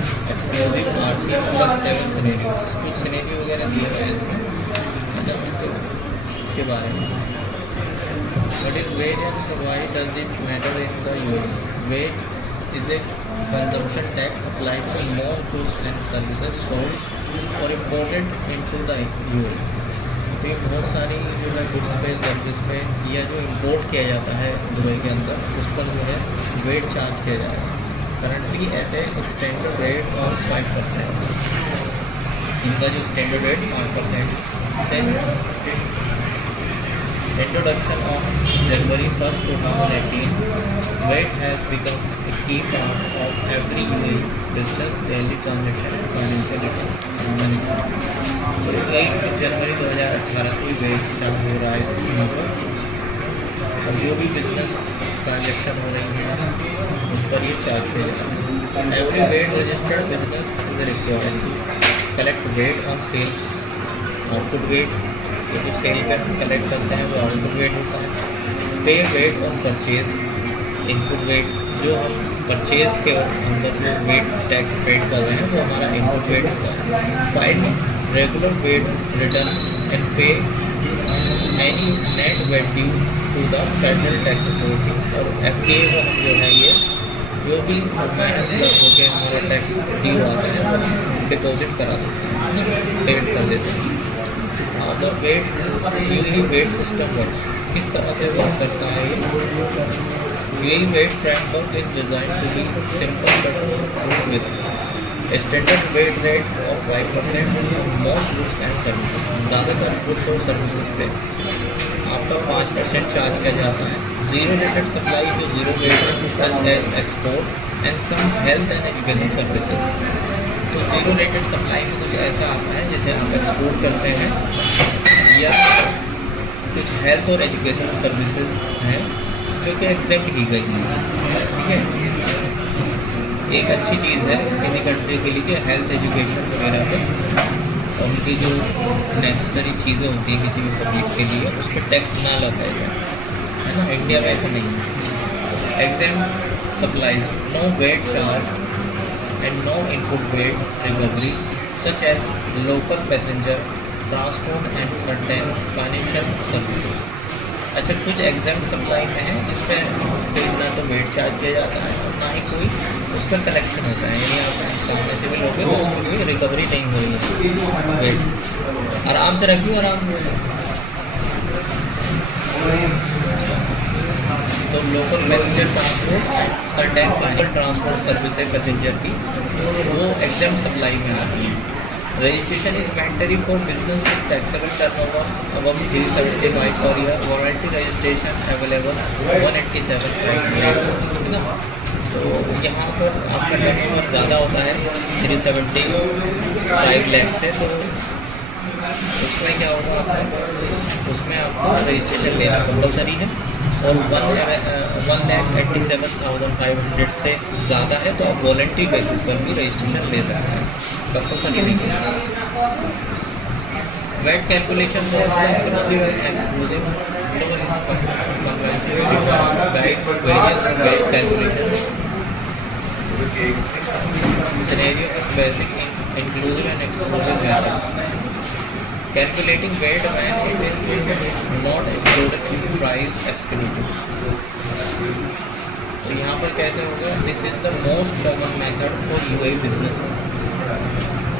Exclusive RCM plus 7 scenarios, कुछ scenario वगैरह दिए गए हैं इसमें। अच्छा, इसके बारे में what is VAT and why does it matter in the UAE. VAT is a consumption tax applied to more goods and services sold और इम्पोर्टेड इनटू द यूएई। तो ये बहुत सारी जो है गुड्स पे, सर्विस पे या जो इंपोर्ट किया जाता है दुबई के अंदर, उस पर जो है वेट चार्ज किया जाएगा। Currently at a standard rate of 5%। इनका जो standard rate 5% since introduction on January 1, 2018, VAT has become a key part of every UAE business daily transaction and financial management. तो 1 जनवरी 2018 से वेट स्टार्ट हो रहा है यहाँ पर, और जो भी बिजनेस ट्रांजेक्शन हो रही है उन पर ये चार्ज किया जाता है। Every VAT registered business is required collect VAT on sales, output VAT, ये जो सेल पे हम कलेक्ट करते हैं वो आउटपुट वेट होता है। Pay VAT on purchase, input VAT, जो हम परचेज के अंदर जो वेट टैक्स पेड कर रहे हैं वो हमारा इनपुट वेट होता है। File regular VAT return and pay any net VAT due to the federal tax authority. और FTA को हम जो है ये जो भी माइनस प्लस होकर हमारा टैक्स ड्यू आता है वो डिपॉजिट करा देते हैं, पेड कर देते हैं। The VAT UAE VAT system works, किस तरह से वर्क करता है ये। UAE VAT framework is design to be simple but with standard VAT rate of 5% most goods and services. ज़्यादातर गुड्स और सर्विसेज पे आपका 5% चार्ज किया जाता है। जीरो रेटेड सप्लाई जो जीरो वेट है, such as export and some health and education services. तो जीरो रेटेड सप्लाई में कुछ ऐसा आता है जैसे आप एक्सपोर्ट करते हैं या कुछ हेल्थ और एजुकेशन सर्विसेज हैं जो कि एग्जेप्ट की गई हैं। ठीक है, एक अच्छी चीज़ है किसी कंट्री के लिए कि हेल्थ एजुकेशन वगैरह पे उनकी जो नेसेसरी चीज़ें होती हैं किसी भी पब्लिक के लिए उस पर टैक्स ना लगाया जाए, है ना। इंडिया में ऐसा नहीं है। Exempt supplies, no VAT charge and no input weight recovery such as local passenger transport and certain financial services। अच्छा, कुछ एग्जाम सप्लाई में है जिसमें ना तो वेट चार्ज किया जाता है और ना ही कोई उस पर कलेक्शन होता है, यानी आप सामने से भी लोगे तो उसकी कोई रिकवरी नहीं हो रही है। वेट आराम से रखिए, आराम से। तो local passenger transport, certain final transport service है पैसेंजर की, वो एग्जाम सप्लाई में आती है। Registration is mandatory for business with taxable turnover above 375 per year. Warranty registration available 187 है ना। तो यहाँ पर आपका टर्नओवर ज़्यादा होता है 375 लाख से, तो उसमें क्या होगा आपको, उसमें आपको रजिस्ट्रेशन लेना कंपलसरी है। और 1,87,500 से ज़्यादा है तो आप वॉलंटरी बेसिस पर भी रजिस्ट्रेशन ले सकते हैं, कंपलसरी नहीं है। VAT calculation exclusive guide calculation scenario of basic inclusive and exclusive VAT. Calculating weight when it is not included in price exclusive। तो यहाँ पर कैसे होगा, this is the most common method for UAE business.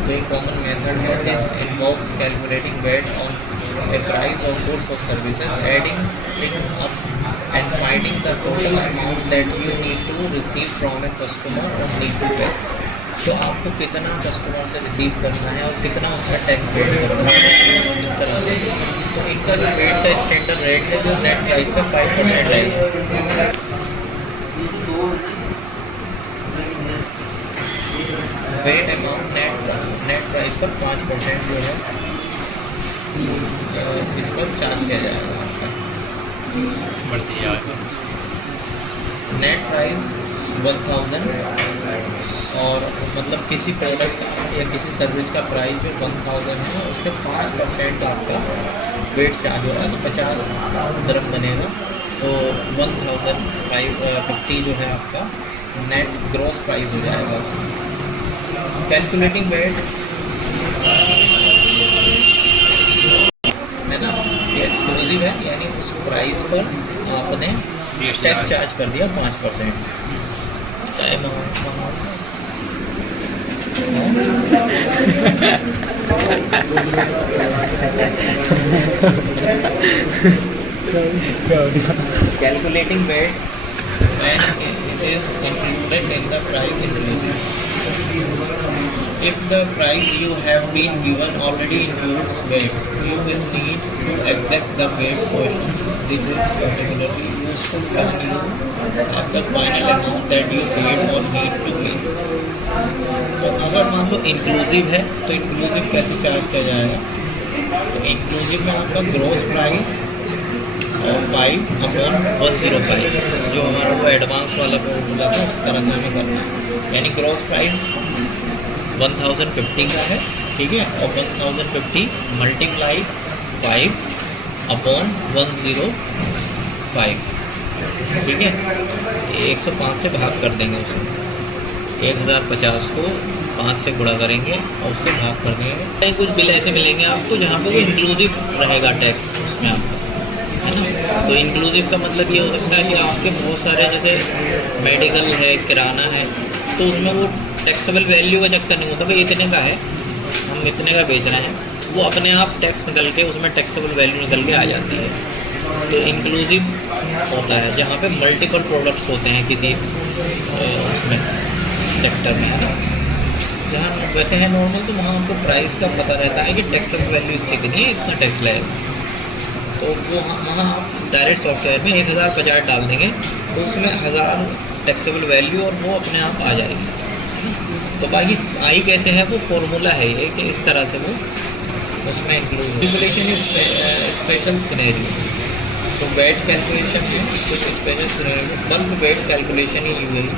तो एक common method है, this involves calculating VAT on a price of goods और services, adding it up and finding the total amount that you need to receive from a customer और need to pay. तो आपको कितना customer से receive करना है और कितना उसका टैक्स पेड करना है, इस तरह से। तो इनका जो रेट का स्टैंडर्ड रेट है जो नेट प्राइस का 5% रहेगा। वेट अमाउंट नेट प्राइस पर 5% जो है इस पर चार्ज किया जाएगा आपका। नेट प्राइस 1000 और मतलब किसी प्रोडक्ट या किसी सर्विस का प्राइस जो 1000 है उस पर 5% आपका वेट चार्ज हो रहा है, तो 50 दरम बनेगा। तो 1050 जो है आपका नेट ग्रॉस प्राइस हो जाएगा। कैलकुलेटिंग वेट है ना, ये एक्सक्लूसिव है, यानी उस प्राइस पर आपने टैक्स चार्ज कर दिया 5%। चाहे calculating weight when it is included in the price inclusive. If the price you have been given already includes weight, you will need to accept the weight portion. This is particularly useful when you have the final amount that you paid or need to pay. तो अगर मान लो inclusive है तो inclusive कैसे charge किया जाएगा, तो inclusive में आपका ग्रोस प्राइस 5/105, जो हमारा वो एडवांस वाला बोला था उस तरह से हमें करना है, यानी ग्रोस प्राइस 1050 का है, ठीक है, और 1050 मल्टीप्लाई 5/105, ठीक है, 105 से भाग कर देंगे उसमें, 1050 को 5 से गुणा करेंगे और उससे भाग कर देंगे। कहीं कुछ बिल ऐसे मिलेंगे आपको जहाँ पे वो इंक्लूसिव रहेगा टैक्स उसमें आपका, है ना। तो इंक्लूसिव का मतलब ये हो सकता है कि आपके बहुत सारे जैसे मेडिकल है, किराना है, तो उसमें वो टैक्सेबल वैल्यू का चक्कर नहीं होता, भाई इतने का है, हम इतने का बेच रहे हैं, वो अपने आप टैक्स निकल के उसमें टैक्सेबल वैल्यू निकल के आ जाती है। तो इंक्लूसिव होता है जहाँ पे मल्टीपल प्रोडक्ट्स होते हैं किसी उसमें सेक्टर में, है ना। जहाँ वैसे है नॉर्मल तो वहाँ हमको प्राइस का पता रहता है कि टैक्सेबल वैल्यू इसकी कितनी है, इतना टैक्स लगेगा, तो वो वहाँ आप डायरेक्ट सॉफ्टवेयर में 1050 डाल देंगे तो उसमें 1000 टैक्सेबल वैल्यू और वो अपने आप आ जाएगी। तो बाकी आई कैसे है वो फॉर्मूला है ये कि इस तरह से वो उसमें include calculation is special scenario. तो वेट कैलकुलेशन में कुछ special scenario, bulk VAT calculation ही usually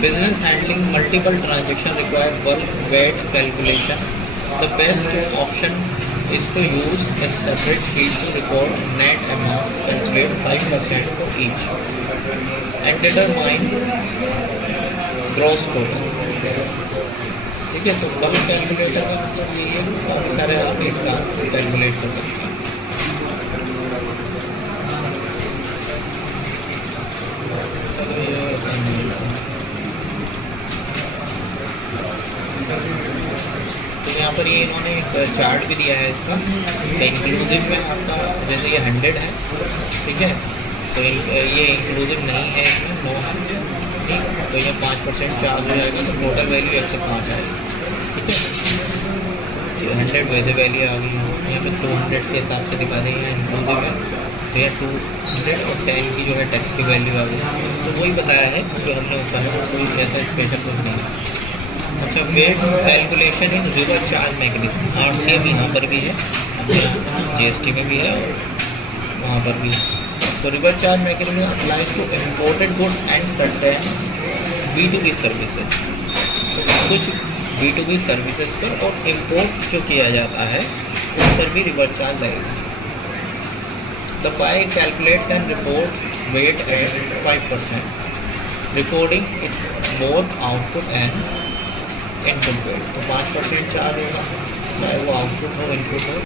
business handling multiple transaction require bulk VAT calculation. The best option is to use a separate sheet to record net amount, calculate 5% for each and determine gross total, ठीक है। तो bulk calculator का मतलब ये है कि बहुत सारे आप एक साथ कैलकुलेट कर सकते हैं। तो यहाँ पर ये इन्होंने एक चार्ट भी दिया है इसका, इंक्लूसिव में आपका जैसे ये 100 है, ठीक है, तो ये इंक्लूसिव नहीं है, इसमें 9 है, ठीक, तो ये 5% चार्ज हो जाएगा, तो टोटल वैल्यू 105 आएगी, ठीक है। ये 100 वैसे वैल्यू आ गई, यहाँ पे 200 के हिसाब से दिखा रही है इंक्लूसिव है, तो ये 200 और 10 की जो है टैक्स की वैल्यू आ गई, तो वही बताया है जो हमने ऊपर है, कोई ऐसा स्पेशल कुछ नहीं है। अच्छा, VAT calculation in reverse charge mechanism, RCM यहाँ पर भी है, GST में भी है और वहाँ पर भी है। तो reverse charge mechanism applies to imported goods and certain B2B services. तो कुछ B2B सर्विसेज पे और इम्पोर्ट जो किया जाता है उस पर भी रिवर्स चार्ज लगेगा। The payee calculates and report VAT at 5%, recording it both output and input VAT. तो 5% चार्ज होगा, चाहे वो आउटपुट हो इनपुट हो।